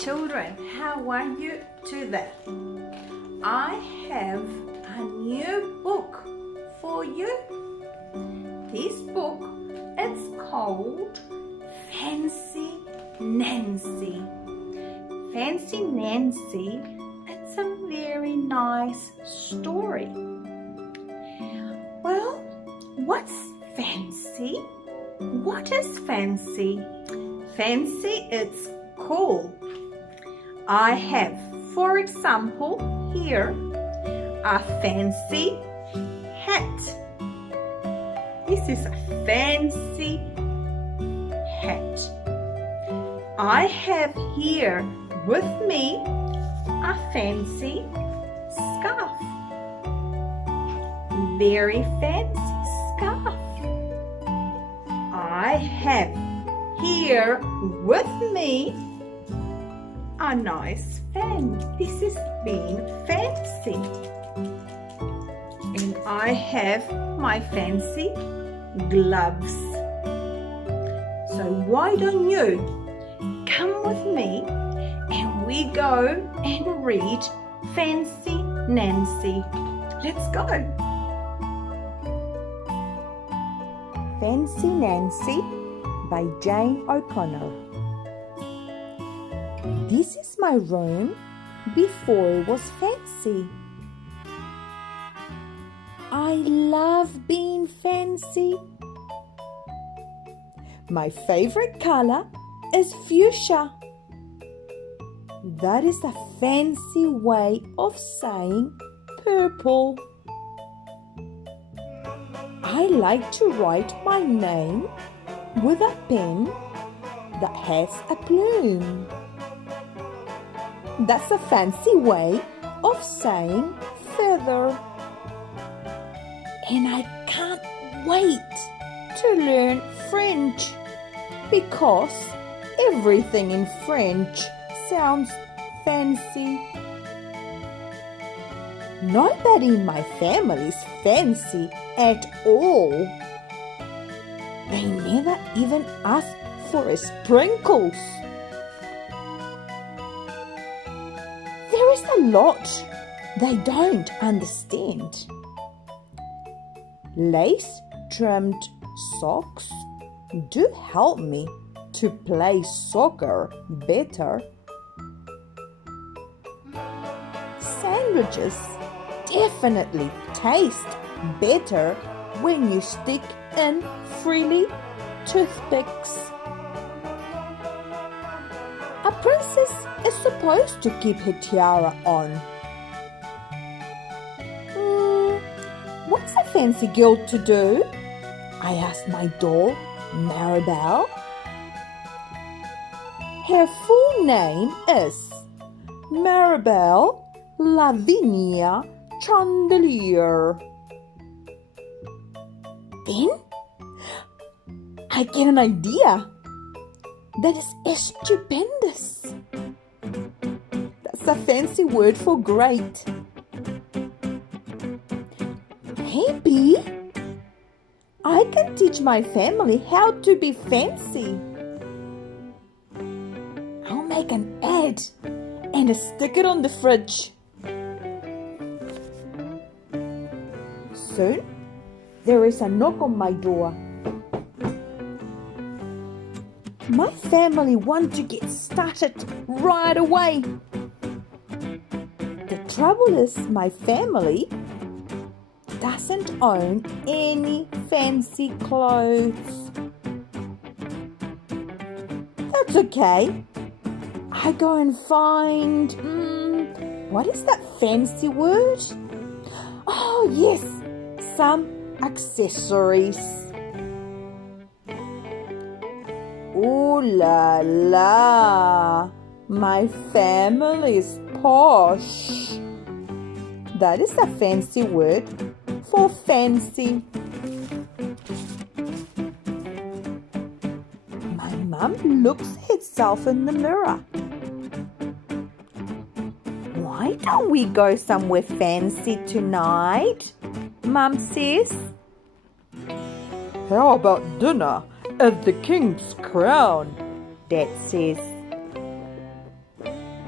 Children, how are you today? I have a new book for you. This book is called Fancy Nancy. Fancy Nancy, it's a very nice story. Well, what's fancy? What is fancy? Fancy, it's cool. I have, for example, here a fancy hat. This is a fancy hat. I have here with me a fancy scarf. Very fancy scarf. I have here with me a nice fan. This is being fancy. And I have my fancy gloves. So why don't you come with me and we go and read Fancy Nancy. Let's go. Fancy Nancy by Jane O'Connor. This is my room before it was fancy. I love being fancy. My favorite color is fuchsia. That is a fancy way of saying purple. I like to write my name with a pen that has a plume. That's a fancy way of saying feather. And I can't wait to learn French because everything in French sounds fancy. Nobody in my family is fancy at all. They never even ask for sprinkles. There is a lot they don't understand. Lace-trimmed socks do help me to play soccer better. Sandwiches definitely taste better when you stick in frilly toothpicks. A princess is supposed to keep her tiara on. What's a fancy girl to do? I asked my doll, Maribel. Her full name is Maribel Lavinia Chandelier. Then I get an idea. That is stupendous. That's a fancy word for great. Maybe I can teach my family how to be fancy. I'll make an ad and stick it on the fridge. Soon, there is a knock on my door. My family want to get started right away. The trouble is my family doesn't own any fancy clothes. That's okay. I go and find, what is that fancy word? Oh yes, some accessories. Ooh la la, my family's posh. That is a fancy word for fancy. My mum looks at herself in the mirror. Why don't we go somewhere fancy tonight? Mum says. How about dinner at the King's Crown? Dad says.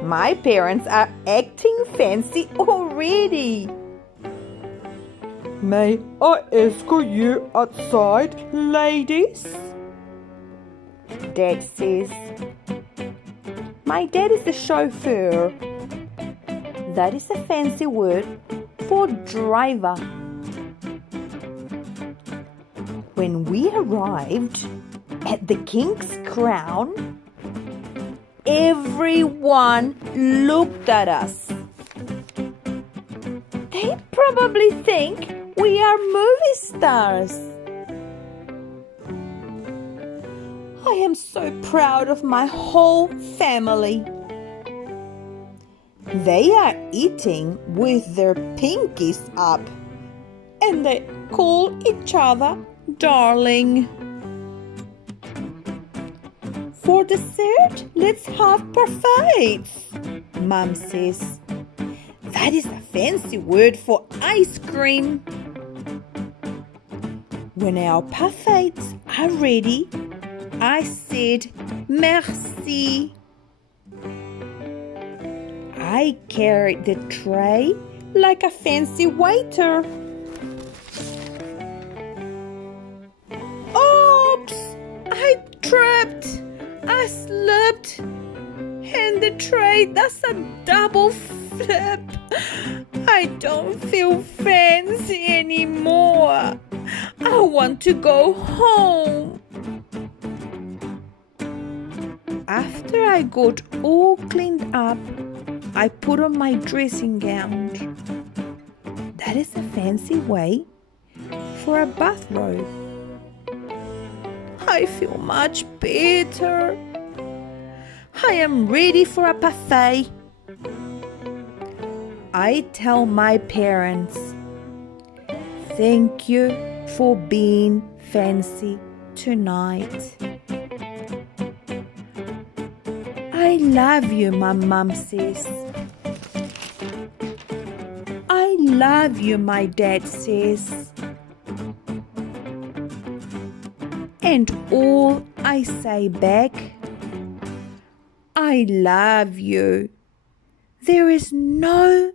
My parents are acting fancy already. May I escort you outside, ladies? Dad says. My dad is the chauffeur. That is a fancy word for driver. When we arrived at the King's Crown, everyone looked at us. They probably think we are movie stars. I am so proud of my whole family. They are eating with their pinkies up, and they call each other darling. For dessert, let's have parfaits, Mum says. That is a fancy word for ice cream. When our parfaits are ready, I said merci. I carried the tray like a fancy waiter. Oops! I tripped. I slipped. And the tray does a double flip. I don't feel fancy anymore. I want to go home. After I got all cleaned up, I put on my dressing gown. That is a fancy way for a bathrobe. I feel much better. I am ready for a buffet. I tell my parents, thank you for being fancy tonight. I love you, my mum says. I love you, my dad says. And all I say back, I love you. There is no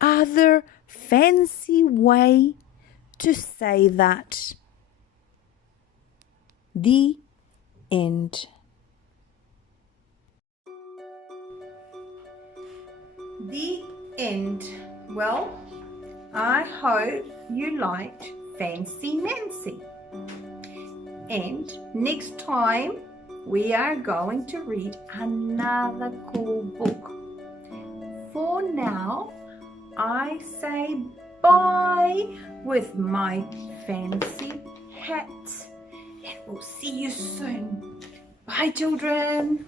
other fancy way to say that. The end. The end. Well, I hope you liked Fancy Nancy. And next time we are going to read another cool book. For now, I say bye with my fancy hat. And we'll see you soon. Bye, children.